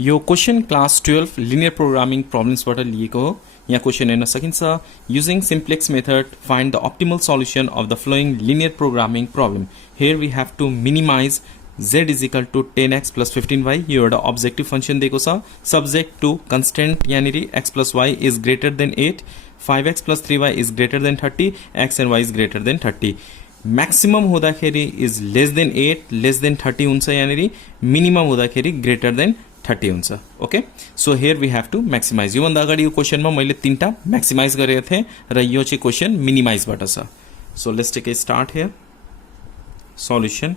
यो question class 12 linear programming प्रब्लम्सबाट लिएको हो। यहाँ क्वेशन हेर्न सकिन्छ, using simplex method find the optimal solution of the following linear programming problem. Here we have to minimize z is equal to 10x plus 15y। यो एउटा objective function दिएको छ, सब्जेक्ट टू कंस्टेंट यानी x plus y is greater than 8, 5x plus 3y is greater than 30, x and y is greater than 30। Maximum हुँदाखेरि is less than 8 less than 30 हुन्छ, यानी minimum हुँदाखेरि greater than 30 हुन्छ। Okay, so here we have to maximize. यो भन्दा अगाडि यो क्वेशनमा मैले तीनटा मैक्सिमाइज गरेको थिएँ र यो चाहिँ क्वेशन मिनिमाइजबाट छ। So let's take a start here solution.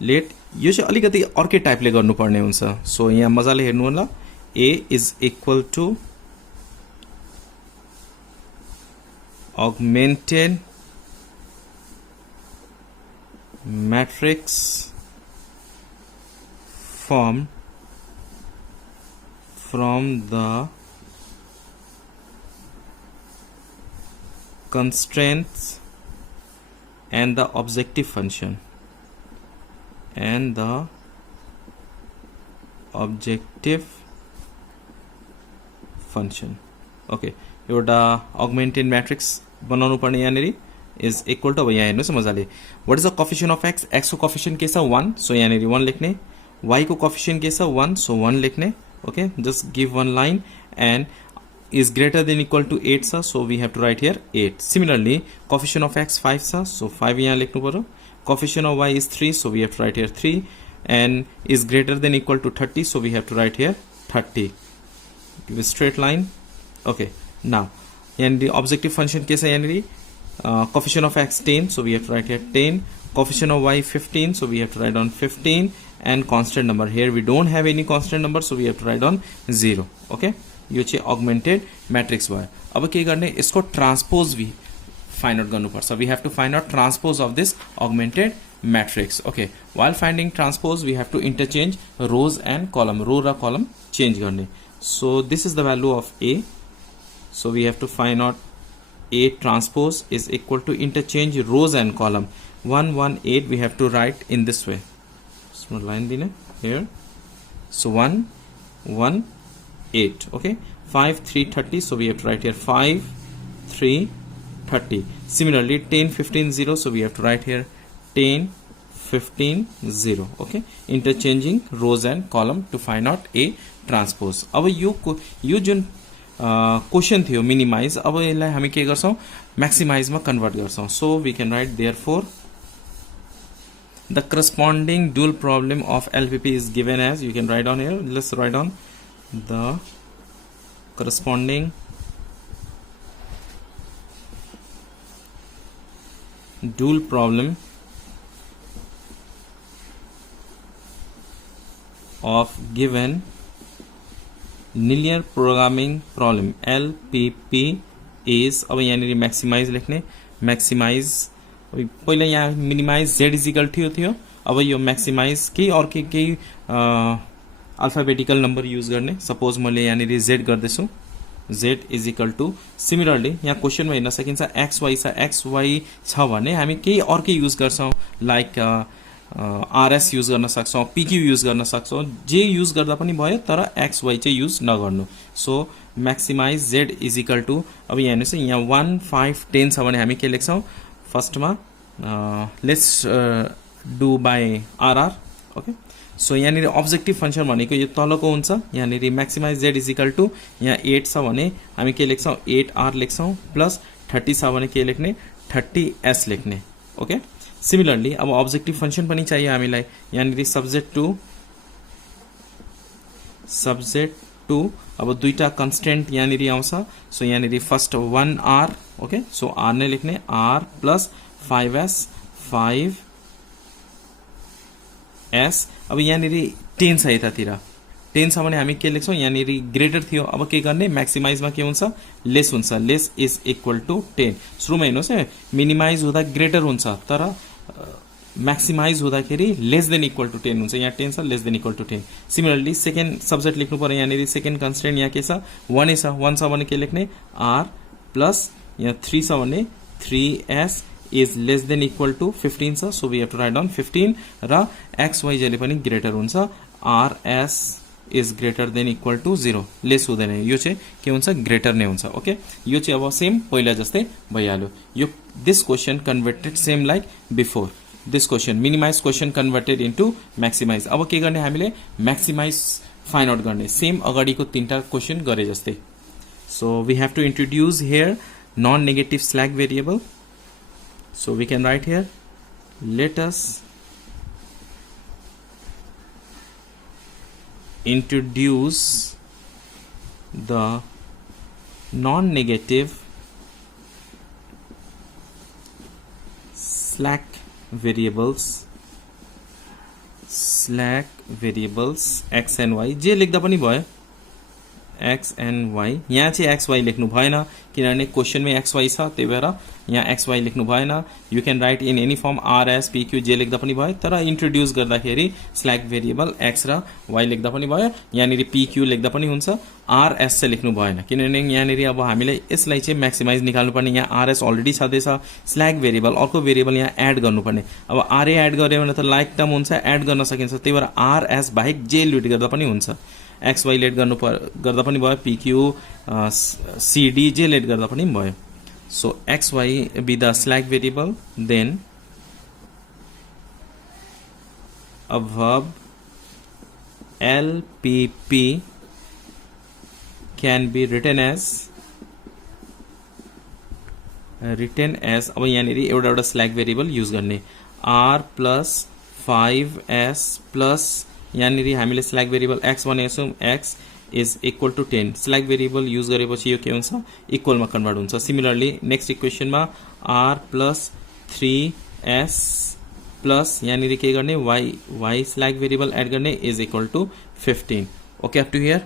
Let यो चाहिँ अलिकति अर्कै टाइपले गर्नुपर्ने हुन्छ। सो यहाँ मजाले हेर्नु होला, a is equal to augmented matrix formed from the constraints and the objective function okay, एउटा अगमेन्टेड मैट्रिक्स बनाउनु पर्ने यहाँनिर इज इक्वल टू, अब यहाँ हेर्नुहोस् मजाले, what is the coefficient of x, x को कोफिशिएंट के छ 1, सो यहाँनिर 1 लेख्ने, वाई को कोफिशिएंट के छ 1, सो 1 लेख्ने। Okay, just give one line and is greater than equal to 8 छ, so we have to write here 8। Similarly, coefficient of x 5 छ, so 5 यहाँ लेख्नु पर्यो। Coefficient of y is 3, so we have to write here 3, and is greater than equal to 30, so we have to write here 30। Give a straight line। Okay, now and the objective function के छ यानी coefficient of x 10, so we have to write here 10, coefficient of y 15, so we have to write on 15, and constant number, here we don't have any constant number, so we have to write on 0। Okay, यो चाहिँ augmented matrix भयो। अब के गर्ने, यसको transpose भी find out गर्नुपर्छ। We have to find out transpose of this augmented matrix. Okay, while finding transpose we have to interchange rows and column, row र कॉलम चेंज गर्ने। So this is the value of A, so we have to find out A transpose is equal to interchange rows and column 1 1 8। We have to write in this way, line दिने here, so 1 1 8। okay, 5 3 30, so we have to write here 5 3 30। Similarly 10 15 0, so we have to write here 10 15 0। okay, interchanging rows and column to find out a transpose। अब यो जुन question थियो minimise, अब यसलाई हामी के गर्छौं, मैक्सिमाइजमा कन्भर्ट गर्छौं। So we can write therefore the corresponding dual problem of LPP is given as, you can write on here, let's write on the corresponding dual problem of given linear programming problem LPP is। अब यहाँ maximise लेख्ने, maximise पहिला यहाँ minimise z equal थियो, अब यो maximise केही अर्कै केही अल्फाबेटिकल नंबर यूज गर्ने। सपोज मैले यहाँ z गर्दैछु, z is equal to, similarly यहाँ क्वेशन में हेर्न सकिन्छ एक्स वाई छ, एक्स वाई छ भने हामी केही अर्कै यूज गर्छौं, लाइक आरएस यूज गर्न सक्छौं, पीक्यू यूज गर्न सक्छौं, जे यूज गर्दा पनि भयो, तर एक्स वाई चाहिँ यूज नगर्नु। So maximize z is equal to, अब यहाँ हेर्नुस् यहाँ 1 5 10 छ भने हामी के लेख्छौं, फर्स्टमा let's do by RR. Okay, so यहाँ अब्जेक्टिभ फंक्शन भनेको यो तलको हुन्छ, यहाँ maximize z is equal to, यहाँ 8 छ भने हामी के लेख्छौं 8r लेख्छौं, प्लस 30 छ भने के लेख्ने 30s लेख्ने। ओके, सिमिलरली अब अब्जेक्टिभ फंक्शन पनि चाहियो हामीलाई, यहाँ सब्जेक्ट टू अब दुईटा कन्स्टेन्ट यहाँ आउँछ। सो यहाँ first 1r, okay, so r नै लेख्ने, r प्लस 5s 5s। अब यहाँ 10 छ, यतातिर 10 छ भने हामी के लेख्छौं, यहाँ ग्रेटर थियो, अब के गर्ने, मैक्सिमाइजमा के हुन्छ, लेस हुन्छ, लेस इज इक्वल टू 10। सुरुमा हेर्नुहोस् है, मिनिमाइज हुँदा ग्रेटर हुन्छ, तर मैक्सिमाइज हुँदाखेरि लेस देन इक्वल टू 10 हुन्छ, यहाँ 10 छ, less than equal to 10। Similarly second subject लेख्नु पर्यो, यहाँ सेकेन्ड कन्स्टेन्ट यहाँ के छ 1 छ, 1 छ भने के लेख्ने r प्लस यहाँ 3 छ भने 3s is less than equal to 15 छ, so we have to write down 15 र xy जले पनि ग्रेटर हुन्छ rs is greater than equal to 0, less हुँदैन, यो चाहिँ के हुन्छ ग्रेटर नै हुन्छ। ओके, यो चाहिँ अब सेम पहिला जस्तै भइहाल्यो। यो this question converted same like before this question, minimize question converted into maximize. अब के गर्ने हामीले म्याक्सिमाइज फाइन्ड आउट गर्ने, सेम अगाडिको तीनटा क्वेसन गरे जस्तै। So we have to introduce here non negative slack variable. So we can write here let us introduce the non-negative slack variables x and y। जे लेख्दा पनि भयो x and y, यहाँ चाहिँ एक्स वाई लेख्नु भएन किनभने क्वेसनमै एक्स वाई छ, त्यही भएर यहाँ एक्स वाई लेख्नु भएन। You can write in any form RS PQ जे लेख्दा पनि भयो, तर इन्ट्रोड्युस गर्दाखेरि स्ल्याक भेरिएबल एक्स र वाई लेख्दा पनि भयो। यहाँनिर पिक्यू लेख्दा पनि हुन्छ, आरएस चाहिँ लेख्नु भएन किनभने यहाँनिर अब हामीले यसलाई चाहिँ म्याक्सिमाइज निकाल्नुपर्ने, यहाँ आरएस अलरेडी छँदैछ, स्ल्याक भेरिएबल अर्को भेरिएबल यहाँ एड गर्नुपर्ने। अब आरए एड गऱ्यो भने त लाइक टर्म हुन्छ, एड गर्न सकिन्छ, त्यही भएर आरएस बाहेक जे लेट गर्दा पनि हुन्छ। एक्स वाई लेट गर्दा पनि भयो, पिक्यू सिडी जे लेट गर्दा पनि भयो। So x y be the slack variable, then a verb LPP can be written as अब यहाँनिर एउटा स्ल्याक भेरिएबल युज गर्ने, r प्लस 5s प्लस यहाँनिर हामीले स्ल्याक भेरिएबल x भनेको छौँ, x is equal to 10। Slack variable use गरेपछि यो के हुन्छ इक्वलमा कन्भर्ट हुन्छ। सिमिलरली नेक्स्ट इक्वेसनमा r प्लस 3s प्लस यहाँनिर के गर्ने y स्ल्याक भेरिएबल एड गर्ने is equal to 15। Okay up to here.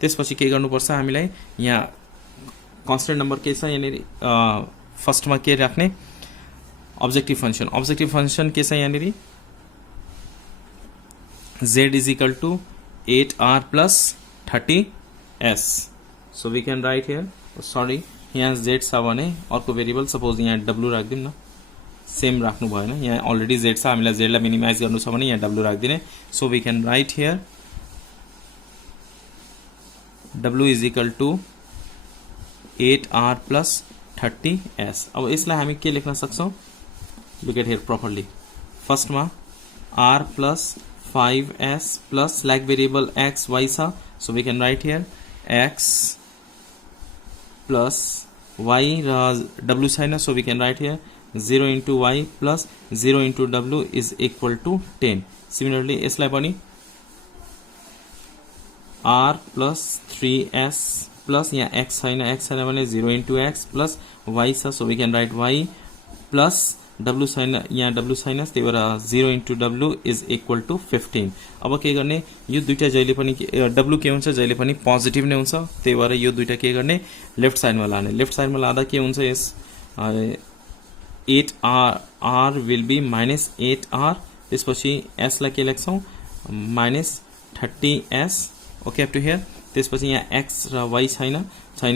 त्यसपछि के गर्नुपर्छ हामीलाई, यहाँ कन्स्टेन्ट नम्बर के छ यहाँनिर, फर्स्टमा के राख्ने अब्जेक्टिभ फंक्शन के छ यहाँनिर z is equal to 8r plus 30s। So we can write here, sorry यहाँ z छ भने अर्को भेरिएबल सपोज यहाँ w राखिदिउँ न, सेम राख्नु भएन, यहाँ अलरेडी z छ, हामीलाई z लाई मिनिमाइज गर्नु छ भने यहाँ w राखिदिने। So we can write here w is equal to 8r plus 30s। अब यसलाई हामी के लेख्न सक्छौँ, look at here properly। फर्स्टमा r plus 5s plus slack variable x y छ, so we can write here x plus y र w छैन, so we can write here 0 into y plus 0 into w is equal to 10। Similarly यसलाई पनि r plus 3s plus यहाँ x छैन भने 0 into x plus y छ, so we can write y plus w छैन, यहाँ w छैन, त्यही भएर 0 into w is equal to 15। अब के गर्ने, यो दुईटा जहिले पनि w के हुन्छ जहिले पनि पोजिटिभ नै हुन्छ, त्यही भएर यो दुईटा के गर्ने लेफ्ट साइडमा लाने। लेफ्ट साइडमा लाँदा के हुन्छ, यस 8r will be minus 8r, त्यसपछि s लाई के लेख्छौँ minus 30s। Okay up to here. त्यसपछि यहाँ x र y छैन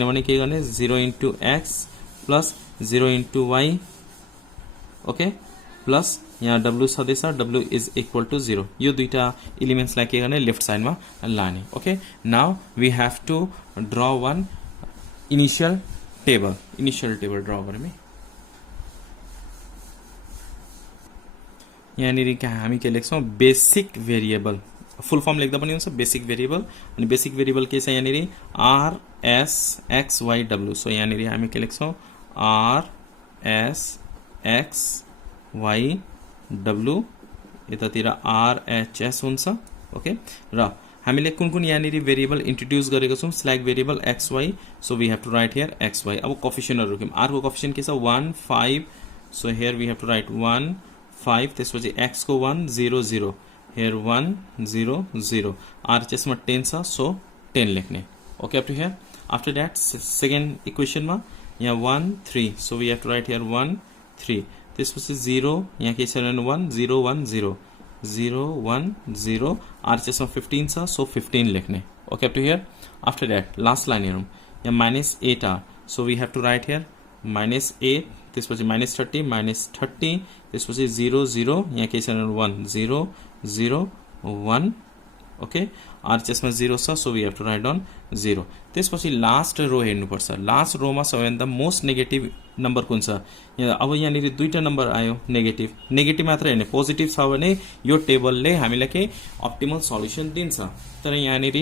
भने के गर्ने 0 into x plus 0 into y, okay plus यहाँ w छँदैछ, w इज इक्वल टू 0। यो दुईटा एलिमेन्ट्सलाई के गर्ने लेफ्ट साइडमा लाने। Okay now we have to draw one initial table draw गरौँ। यहाँनिर हामी के लेख्छौँ बेसिक भेरिएबल, फुल फर्म लेख्दा पनि हुन्छ बेसिक भेरिएबल, अनि बेसिक भेरिएबल के छ यहाँनिर r s x y w। So यहाँनिर हामी के लेख्छौँ r s x y w, यतातिर r h s हुन्छ। ओके र हामीले कुन यहाँनिर भेरिएबल इन्ट्रोड्युस गरेको छौँ slack variable x y, so we have to write here x y. अब कोफिसिएन्टहरु के आर को कोफिसिएन्ट के छ 1 5, so here we have to write 1 5, त्यसपछि एक्स को 1 0 0, हियर 1 0 0, आर त्यसमा 10 छ, सो 10 लेख्ने। Okay up to here. After that second इक्वेसनमा यहाँ 1 3, so we have to write here 1 3, त्यसपछि 0 यहाँ के छ 1 0 1 0 0 1 0, आर त्यसमा 15 छ, सो 15 लेख्ने। Okay up to here. After that last line हेरौँ, यहाँ minus 8 R, so we have to write here minus 8, त्यसपछि माइनस 30 त्यसपछि 0 0, यहाँ के छ 1 0 0 1, ओके आरएचएस मा 0 छ so we have to write down 0 त्यसपछि लास्ट रो हेर्नुपर्छ लास्ट रोमा सबैभन्दा मोस्ट नेगेटिभ नम्बर कुन छ अब यहाँनिर दुईटा नम्बर आयो नेगेटिभ मात्र हैन पोजिटिभ छ भने यो टेबलले हामीलाई के अप्टिमल सल्युसन दिन्छ तर यहाँनिर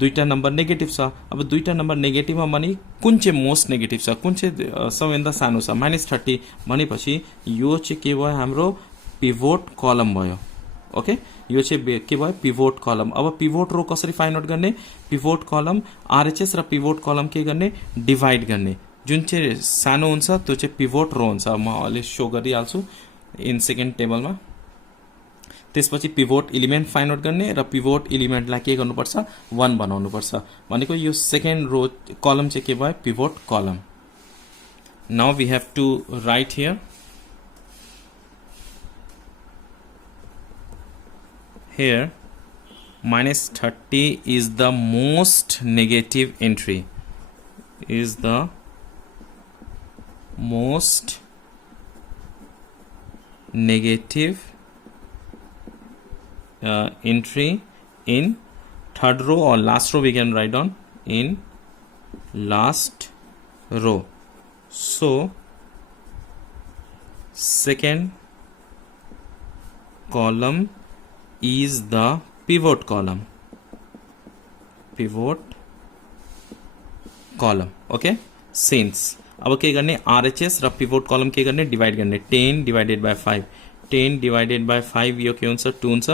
दुईटा नम्बर नेगेटिभ छ अब दुईटा नम्बर नेगेटिभमा भने कुन चाहिँ मोस्ट नेगेटिभ छ कुन चाहिँ सबैभन्दा सानो छ -30 भनेपछि यो चाहिँ के भयो हाम्रो पिभोट कलम भयो ओके यो चाहिँ के भयो पिभोट कलम अब पिभोट रो कसरी फाइन्ड आउट गर्ने पिभोट कलम आरएचएस र पिभोट कलम के गर्ने डिभाइड गर्ने जुन चाहिँ सानो हुन्छ त्यो चाहिँ पिभोट रो हुन्छ म अहिले शो गरिहाल्छु इन सेकेन्ड टेबलमा त्यसपछि पिभोट एलिमेन्ट फाइन्ड आउट गर्ने र पिभोट एलिमेन्टलाई के गर्नुपर्छ 1 बनाउनुपर्छ भनेको यो सेकेन्ड रो कलम चाहिँ के भयो pivot column now we have to write here here -30 is the most negative entry is the most negative entry in third row or last row we can write down in last row so second column is the pivot column okay since अब के गर्ने RHS र pivot कलम के गर्ने divide गर्ने 10 divided by 5 10 divided by 5 यो के हुन्छ 2 हुन्छ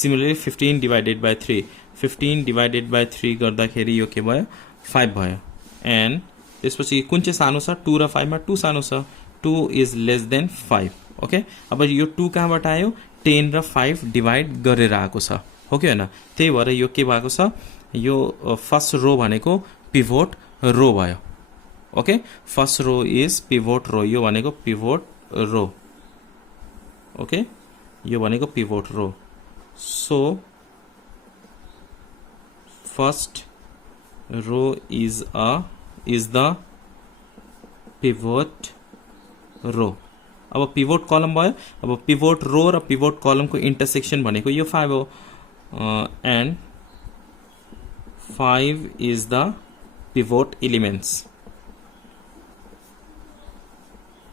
similarly 15 divided by 3 15 divided by 3 गर्दाखेरि यो के भयो 5 भयो एन्ड त्यसपछि कुन चाहिँ सानो छ 2 र 5 मा 2 सानो छ 2 इज लेस देन 5 ओके अब यो 2 कहाँबाट आयो 10 र 5 डिवाइड गरेर आएको छ हो कि हैन त्यही भएर यो के भएको छ यो फर्स्ट रो भनेको पिभोट रो भयो okay first row is pivot row यो भनेको पिभोट रो ओके यो भनेको pivot row so first row is the pivot row अब पिभोट कलम भयो अब पिभोट रो र पिभोट कलमको इंटरसेक्शन भनेको यो 5 हो and 5 is the pivot elements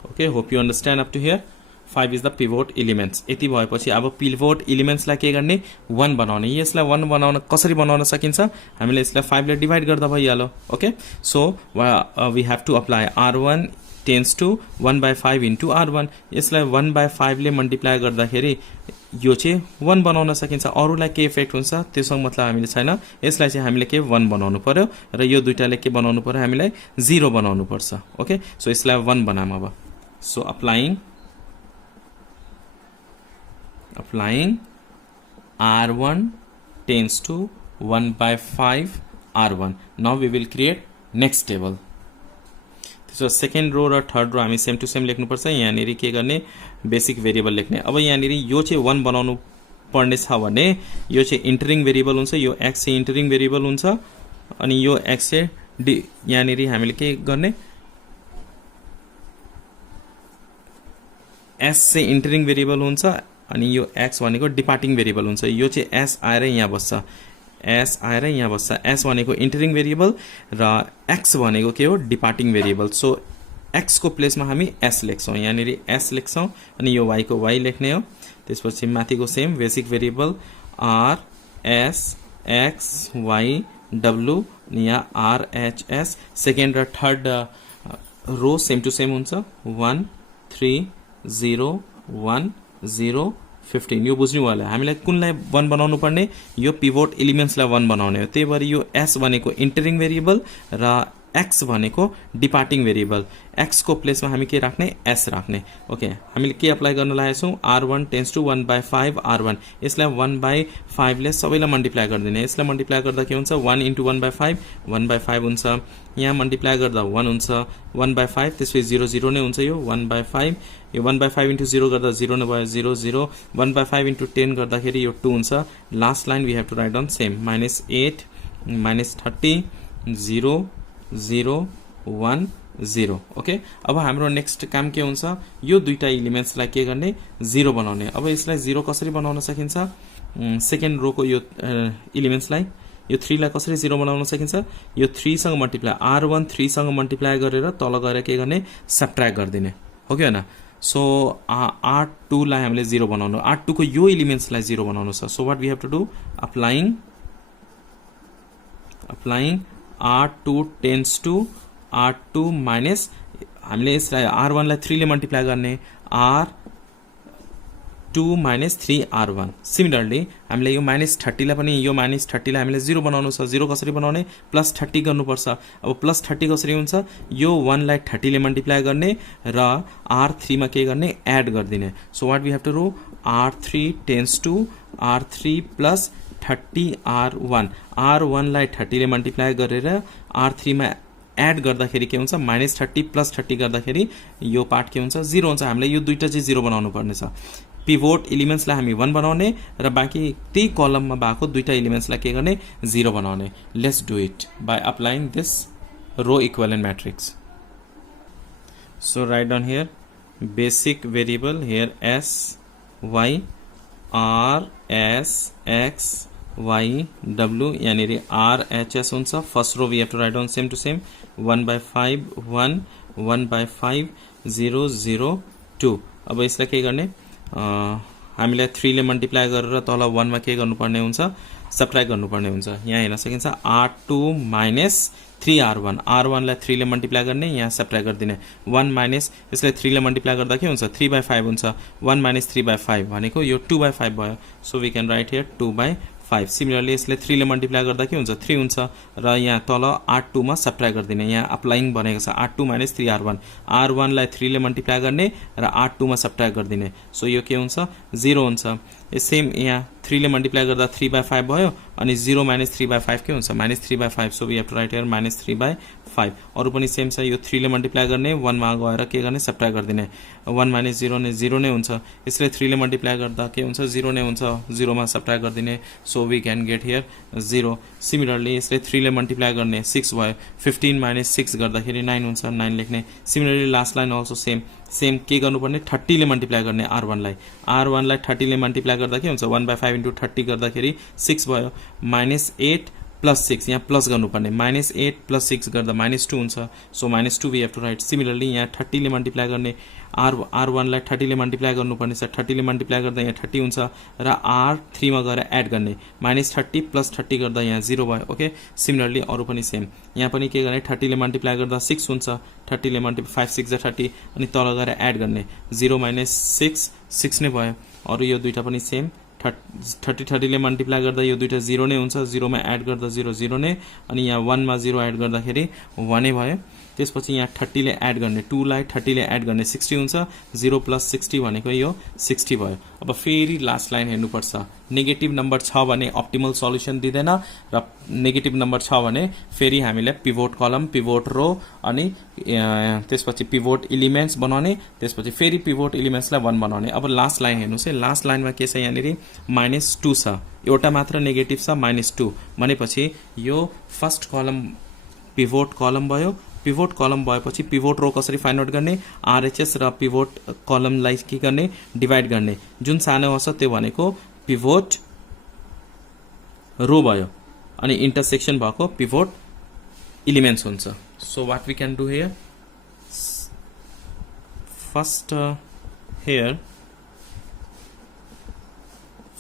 okay hope you understand up to here 5 is the pivot elements यति भएपछि अब पिभोट एलिमेंट्सलाई के गर्ने 1 बनाउने यसलाई 1 बनाउन कसरी बनाउन सकिन्छ हामीले यसलाई 5 ले डिवाइड गर्दा भइहाल्यो okay so we have to apply r1 tends to 1/5 into r1 यसलाई 1/5 ले मल्टिप्लाई गर्दाखेरि यो चाहिँ 1 बनाउन सकिन्छ अरुलाई के इफेक्ट हुन्छ त्यससँग मतलब हामीले छैन यसलाई चाहिँ हामीले के 1 बनाउनु पर्यो र यो दुईटाले के बनाउनु पर्यो हामीलाई 0 बनाउनु पर्छ ओके सो यसलाई 1 बनाम अब so applying r1 tends to 1/5 r1 now we will create next table so second row र थर्ड रो हामी सेम टु सेम लेख्नुपर्छ यहाँनिर के गर्ने बेसिक भेरिएबल लेख्ने अब यहाँनिर यो चाहिँ 1 बनाउनु पर्ने छ भने यो चाहिँ इन्टरिङ भेरिएबल हुन्छ यो x चाहिँ इन्टरिङ भेरिएबल हुन्छ अनि यो x चाहिँ यहाँनिर हामीले के गर्ने s चाहिँ इन्टरिङ भेरिएबल हुन्छ अनि यो x भनेको डिपार्टिङ भेरिएबल हुन्छ यो चाहिँ s आएर यहाँ बस्छ s आएर यहाँ बस्छ s भनेको इन्टरिङ भेरिएबल र x भनेको के हो डिपार्टिङ भेरिएबल सो x को प्लेसमा हामी s लेख्छौं यहाँनिर s लेख्छौं अनि यो y को y लेख्ने हो त्यसपछि माथिको same basic variable r s x y w यहाँ r h s सेकेन्ड र third row same to same हुन्छ 1 3 0 1 0 15 यो बुझ्नु होला हामीलाई कुनलाई 1 बनाउनु पर्ने यो पिभोट एलिमेन्ट्सलाई 1 बनाउने हो त्यही भएर यो s भनेको इन्टरिङ भेरिएबल र x भनेको डिपार्टिङ भेरिएबल x को प्लेसमा हामी के राख्ने s राख्ने ओके हामीले के अप्लाई गर्न लागेका छौं r1 टेन्ड्स टु 1/5 r1 यसलाई 1/5 ले सबैलाई मल्टिप्लाई गर्दिने यसलाई मल्टिप्लाई गर्दा के हुन्छ 1 * 1/5 1/5 हुन्छ यहाँ मल्टिप्लाई गर्दा 1 हुन्छ 1/5 त्यसपछि 0 0 नै हुन्छ यो 1/5 यो 1/5 * 0 गर्दा 0 नै भयो 0 0 1/5 * 10 गर्दाखेरि यो 2 हुन्छ last line we have to write down same -8 -30 0 0 1 0 okay अब हाम्रो नेक्स्ट काम के हुन्छ यो दुईटा एलिमेन्ट्सलाई के गर्ने 0 बनाउने अब यसलाई 0 कसरी बनाउन सकिन्छ सेकेन्ड रोको यो इलिमेन्ट्सलाई यो 3 लाई कसरी 0 बनाउन सकिन्छ, यो 3 सँग मल्टिप्लाई R1 3 सँग मल्टिप्लाई गरेर तल गएर के गर्ने, सब्ट्र्याक्ट गरिदिने हो कि हैन। सो R2 लाई हामीले 0 बनाउनु, R2 को यो इलिमेन्ट्सलाई 0 बनाउनु छ। So what we have to do, applying R2 tends to R2 minus, हामीले यसलाई R1 लाई 3 ले मल्टिप्लाई गर्ने, R2 माइनस 3 R1। सिमिलरली हामीले यो -30 लाई पनि, यो -30 लाई हामीले 0 बनाउनु छ। 0 कसरी बनाउने, +30 गर्नुपर्छ। अब +30 कसरी हुन्छ, यो 1 लाई 30 ले मल्टिप्लाई गर्ने र R3 मा के गर्ने, एड गरिदिने। So what we have to do, R3 tends to R3 plus 30 R1, R1 लाई 30 ले मल्टिप्लाई गरेर R3 मा एड गर्दाखेरि के हुन्छ, -30 + 30 गर्दाखेरि यो पार्ट के हुन्छ, 0 हुन्छ। हामीले यो दुईटा चाहिँ 0 बनाउनु पर्ने छ। पिभोट इलिमेन्ट्सलाई हामी 1 बनाउने र बाँकी त्यही कलममा भएको दुईटा इलिमेन्ट्सलाई के गर्ने, 0 बनाउने। Let's do it by applying this row equivalent matrix. So write down here basic variable here s y r s x y w यानी r h s हुन्छ। First row we have to write down same to same 1/5 1 1/5 0 0 2। अब यसलाई के गर्ने, हामीलाई 3 ले multiply गरेर तल 1 मा के गर्नुपर्ने हुन्छ, सब्ट्र्याक्ट गर्नुपर्ने हुन्छ। यहाँ हेर्न सकिन्छ R2 माइनस 3 R1, R1 लाई 3 ले मल्टिप्लाई गर्ने, यहाँ सब्ट्र्याक्ट गरिदिने। 1 माइनस यसलाई 3 ले मल्टिप्लाई गर्दा के हुन्छ, 3/5 हुन्छ। 1 माइनस 3/5 भनेको यो 2/5 भयो। So we can write here 2/5। Similarly यसले 3 ले मल्टिप्लाई गर्दा के हुन्छ, 3 हुन्छ र यहाँ तल R2 मा सब्ट्र्याक्ट गरिदिने। यहाँ अप्लाइङ भनेको छ R2 माइनस 3 R1, R1 लाई 3 ले मल्टिप्लाई गर्ने र R2 मा सब्ट्र्याक्ट गरिदिने। सो यो के हुन्छ, 0 हुन्छ। सेम यहाँ 3 ले मल्टिप्लाई गर्दा 3/5 भयो अनि 0 माइनस 3/5 के हुन्छ, -3/5। So we have to write here -3/5। अरु पनि सेम छ, यो 3 ले मल्टिप्लाई गर्ने, 1 मा गएर के गर्ने, सब्ट्र्याक्ट गरिदिने। 1 माइनस 0 ने 0 नै हुन्छ। यसले 3 ले मल्टिप्लाई गर्दा के हुन्छ, 0 नै हुन्छ। 0 मा सब्ट्र्याक्ट गरिदिने। So we can get here 0। Similarly यसले 3 ले मल्टिप्लाई गर्ने, 6 भयो। 15 माइनस 6 गर्दाखेरि 9 हुन्छ, 9 लेख्ने। Similarly last line also same के गर्नुपर्ने, 30 ले मल्टिप्लाई गर्ने R1 लाई। R1 लाई 30 ले मल्टिप्लाई गर्दा के हुन्छ, 1/5 * 30 गर्दाखेरि 6 भयो। -8 + 6 यहाँ प्लस गर्नुपर्ने, -8 + 6 गर्दा -2 हुन्छ। सो -2 we have to write. Similarly यहाँ 30 ले मल्टिप्लाई गर्ने, R1 लाई 30 ले मल्टिप्लाई गर्नुपर्ने छ। 30 ले मल्टिप्लाई गर्दा यहाँ 30 हुन्छ र R3 मा गएर एड गर्ने, -30 + 30 गर्दा यहाँ 0 भयो। ओके, सिमिलरली अरु पनि सेम, यहाँ पनि के गर्ने, 30 ले मल्टिप्लाई गर्दा 6 हुन्छ। 30 ले मल्टिप्लाई 5 6 30 अनि तल गएर एड गर्ने, 0 - 6 6 नै भयो। अरु यो दुईटा पनि सेम, 30 ले मल्टिप्लाई गर्दा यो दुईटा 0 नै हुन्छ। 0 मा एड गर्दा 0 0 नै, अनि यहाँ 1 मा 0 एड गर्दाखेरि 1 नै भयो। त्यसपछि यहाँ 30 ले एड गर्ने, 2 लाई 30 ले एड गर्ने 60 हुन्छ। 0 + 60 भनेको यो 60 भयो। अब फेरि लास्ट लाइन हेर्नुपर्छ। नेगेटिभ नम्बर छ भने अप्टिमल सल्युसन दिँदैन र नेगेटिभ नम्बर छ भने फेरि हामीलाई पिभोट कलम, पिभोट रो अनि त्यसपछि पिभोट इलिमेन्ट्स बनाउने, त्यसपछि फेरि पिभोट इलिमेन्ट्सलाई 1 बनाउने। अब लास्ट लाइन हेर्नुस् है, लास्ट लाइनमा के छ, यहाँनिर -2 छ, एउटा मात्र नेगेटिभ छ, -2 भनेपछि यो फर्स्ट कलम पिभोट कलम भयो। पिभोट कलम भएपछि पिभोट रो कसरी फाइन्ड आउट गर्ने, RHS र पिभोट कलमलाई के गर्ने, डिभाइड गर्ने। जुन सानो हुन्छ त्यो भनेको पिभोट रो भयो अनि इन्टरसेक्सन भएको पिभोट इलिमेन्ट्स हुन्छ। So what we can do here, first here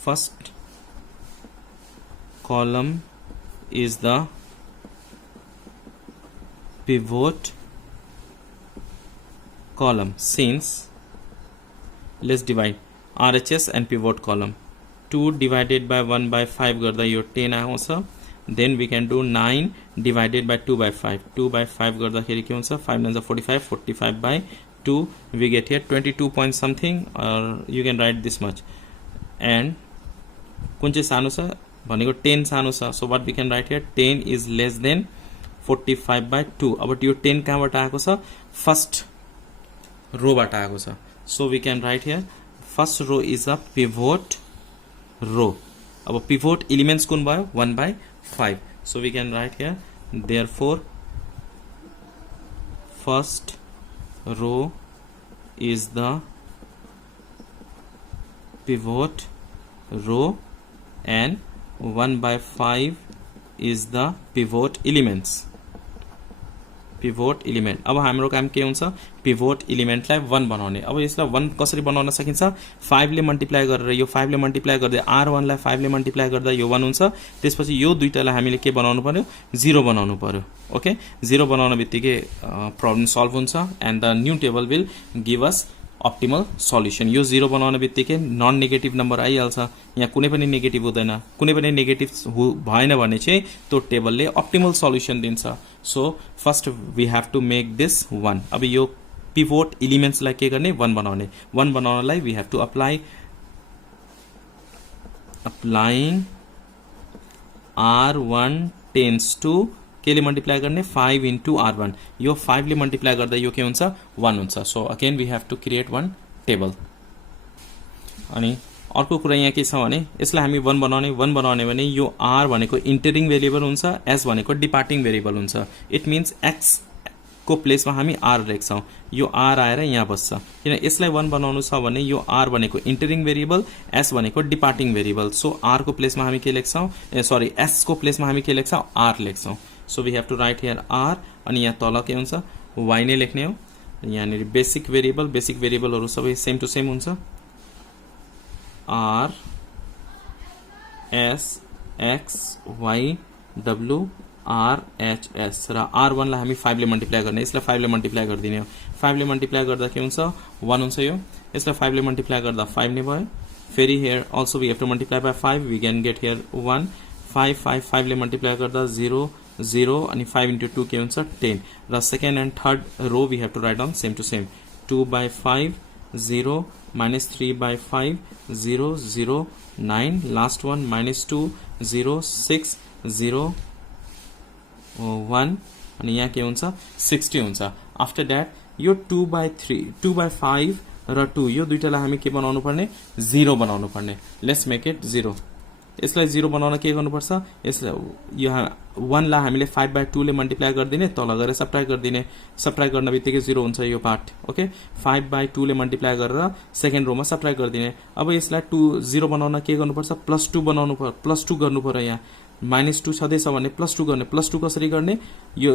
first column is the pivot column, since let's divide RHS and pivot column, 2 divided by 1/5 गर्दा यो 10 आउँछ। then we can do 9 divided by 2/5, 2/5 गर्दाखेरि के हुन्छ, 5 9 45, 45/2 we get here 22 point something, or you can write this much। and कुन चाहिँ सानो छ भनेको 10 सानो छ। so what we can write here, 10 is less than 45/2। अब यो 10 कहाँबाट आएको छ, फर्स्ट रोबाट आएको छ। so we can write here first row is a pivot row। अब pivot elements कुन भयो, 1/5। so we can write here therefore first row is the pivot row and 1/5 is the pivot elements. Pivot element अब हाम्रो काम के हुन्छ pivot इलिमेन्टलाई 1 बनाउने अब यसलाई 1 कसरी बनाउन सकिन्छ 5 ले मल्टिप्लाई गरेर यो 5 ले मल्टिप्लाई गर्दै r1 लाई 5 ले मल्टिप्लाई गर्दा यो 1 हुन्छ त्यसपछि यो दुईटालाई हामीले के बनाउनु पर्यो 0 बनाउनु पर्यो ओके 0 बनाउन बित्तिकै प्रब्लम सल्भ हुन्छ and the new table will give us optimal solution यो 0 बनाउन बित्तिकै नन नेगेटिभ नम्बर आइहाल्छ यहाँ कुनै पनि नेगेटिभ हुँदैन कुनै पनि नेगेटिभ भएन भने चाहिँ त्यो टेबलले अप्टिमल सल्युसन दिन्छ so first we have to make this 1 अब यो पिभोट एलिमेन्ट्सलाई के गर्ने 1 बनाउने 1 बनाउनलाई we have to applying r1 times two के ले मल्टिप्लाई गर्ने 5 into r1 यो 5 ले मल्टिप्लाई गर्दा यो के हुन्छ 1 हुन्छ so again we have to create 1 table अनि अर्को कुरा यहाँ के छ भने यसलाई हामी 1 बनाउने भने यो r भनेको इन्टरिङ भेरिएबल हुन्छ s भनेको डिपार्टिङ भेरिएबल हुन्छ इट मीन्स x को प्लेसमा हामी r लेख्छौं यो r आएर यहाँ बस्छ किन यसलाई 1 बनाउनु छ भने यो r भनेको इन्टरिङ भेरिएबल s भनेको डिपार्टिङ भेरिएबल सो r को प्लेसमा हामी के लेख्छौं सरी s को प्लेसमा हामी के लेख्छौं r लेख्छौं so we have to write here r अनि यहाँ तल के हुन्छ y नै लेख्ने हो यहाँ बेसिक भेरिएबलहरु सबै सेम टु सेम हुन्छ r s x y w r h s र r1 लाई हामी 5 ले मल्टिप्लाई गर्ने यसलाई 5 ले मल्टिप्लाई गर्दिने हो 5 ले मल्टिप्लाई गर्दा के हुन्छ 1 हुन्छ यो यसलाई 5 ले मल्टिप्लाई गर्दा 5 नै भयो फेरि here also we have to multiply by 5 we can get here 1 5 ले मल्टिप्लाई गर्दा 0 0 अनि 5 into 2 के हुन्छ 10 र second and third row we have to write down same to same 2/5 0 -3/5 0 0 9 last one -2 0 6 0 1 अनि यहाँ के हुन्छ 60 हुन्छ आफ्टर दैट यो 2/3 2/5 र 2 यो दुईटालाई हामी के बनाउनु पर्ने 0 बनाउनु पर्ने लेट्स मेक इट 0 यसलाई 0 बनाउन के गर्नुपर्छ यसलाई यहाँ 1 लाई हामीले 5/2 ले मल्टिप्लाई गर्दिने तल गएर सबट्र्याक्ट गर्दिने सबट्र्याक्ट गर्न बित्तिकै 0 हुन्छ यो पार्ट ओके 5/2 ले मल्टिप्लाई गरेर सेकेन्ड रोमा सबट्र्याक्ट गर्दिने अब यसलाई 0 बनाउन के गर्नुपर्छ +2 बनाउनु पर्यो +2 गर्नु पर्यो यहाँ -2 छदैछ भने +2 गर्ने +2 कसरी गर्ने यो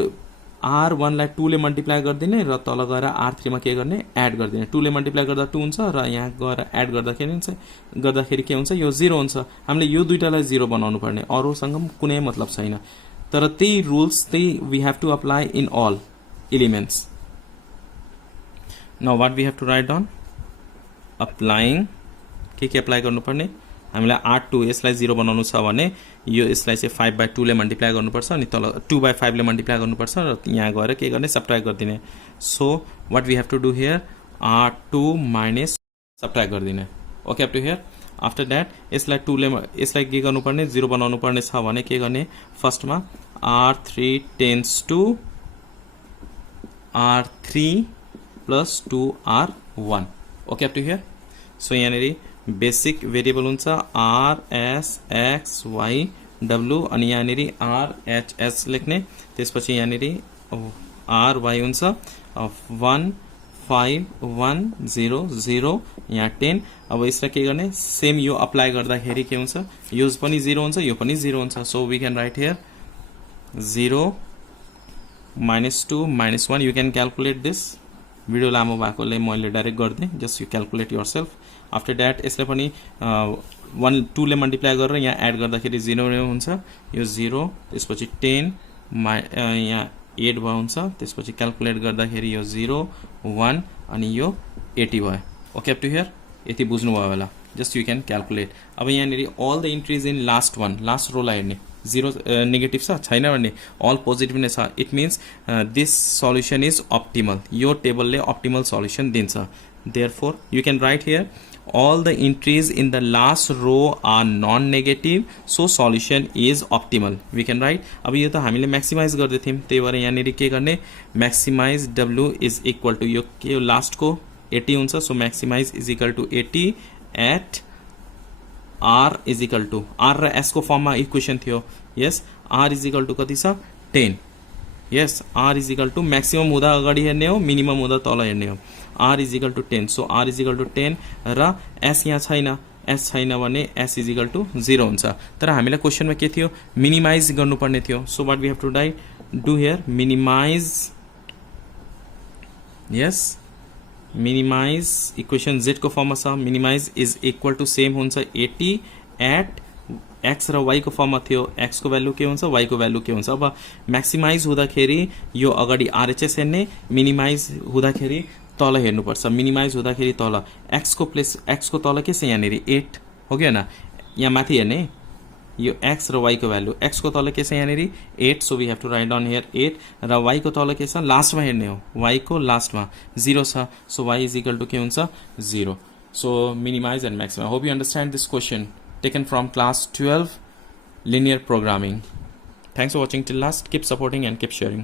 r1 लाई 2 ले मल्टिप्लाई गर्दिने र तल गएर r3 मा के गर्ने एड गर्दिने 2 ले मल्टिप्लाई गर्दा 2 हुन्छ र यहाँ गएर एड गर्दाखेरि के हुन्छ यो 0 हुन्छ हामीले यो दुईटालाई 0 बनाउनु पर्ने अरूसँग कुनै मतलब छैन तर त्यही रुल्स त्यही we have to apply in all elements now what we have to write down applying के अप्लाई गर्नुपर्ने हामीलाई r2 यसलाई 0 बनाउनु छ भने यो यसलाई चाहिँ 5/2 ले मल्टिप्लाई गर्नुपर्छ अनि तल 2/5 ले मल्टिप्लाई गर्नुपर्छ र यहाँ गएर के गर्ने सबट्र्याक्ट गर्दिने so what we have to do here r2 minus subtract गर्दिने okay up to here after that यसलाई 2 ले यसलाई के गर्नुपर्ने 0 बनाउनु पर्ने छ भने के गर्ने फर्स्टमा r3 tends to r3 + 2r1 okay up to here so यहाँ बेसिक भेरिएबल हुन्छ r s x y w अनि यहाँ r h s लेख्ने त्यसपछि यहाँ r y हुन्छ 1 5 1 0 0 यहाँ 10 अब यसलाई के गर्ने सेम यो अप्लाई गर्दाखेरि के हुन्छ यो पनि 0 हुन्छ यो पनि 0 हुन्छ so we can write here 0 -2 -1 you can calculate this video लामो भएकोले मैले डाइरेक्ट गर्दै just you calculate yourself after that यसलाई पनि 1 2 ले मल्टिप्लाई गरेर यहाँ एड गर्दाखेरि 0 हुन्छ यो 0 त्यसपछि 10 यहाँ 8 भयो हुन्छ त्यसपछि क्याल्कुलेट गर्दाखेरि यो 0 1 अनि यो 80 भयो ओके अप टु हियर यति बुझ्नु भयो होला जस्ट यु क्यान क्याल्कुलेट अब यहाँ all the entries in last रोलाई हेर्ने 0 नेगेटिभ छ छैन भने अल पोजिटिभ नै छ it means this solution is optimal यो टेबलले अप्टिमल सल्युसन दिन्छ therefore you can write here all the entries in the last row are non-negative so solution is optimal we can write अब यो त हामीले maximise गर्दै थियौं त्यही भएर यहाँ नेरी के गर्ने maximise w is equal to यो लास्ट को 80 हुन्छ so maximise is equal to 80 at r is equal to r र s को फर्ममा इक्वेसन थियो यस r is equal to कति छ 10 यस r is equal to maximum हुँदा अगाडि हेर्ने हो मिनिमम हुँदा तल हेर्ने हो r is equal to 10 so r is equal to 10 र s यहाँ छैन एस छैन भने एस इज इक्वल टु 0 हुन्छ। तर हामीलाई क्वेसनमा के थियो, मिनिमाइज गर्नुपर्ने थियो। So what we have to do here, minimize, यस मिनिमाइज इक्वेसन z को फर्ममा छ, minimize is equal to same हुन्छ 80 एट x र y को फर्ममा थियो, x को भ्यालु के हुन्छ, y को भ्यालु के हुन्छ। अब म्याक्सिमाइज हुँदाखेरि यो अगाडि आरएचएस हेर्ने, मिनिमाइज हुँदाखेरि तल हेर्नुपर्छ। मिनिमाइज हुँदाखेरि तल x को प्लेस, x को तल के छ यहाँनिर 8 हो कि हैन, यहाँ माथि हेर्ने यो x र y को भ्यालु, x को तल के छ यहाँनिर 8, so we have to write down here 8 र y को तल के छ लास्टमा हेर्ने हो, y को लास्टमा 0 छ, so y is equal to के हुन्छ 0। So minimize and maximize. Hope you understand this question taken from class 12 linear programming. Thanks for watching till last. Keep supporting and keep sharing.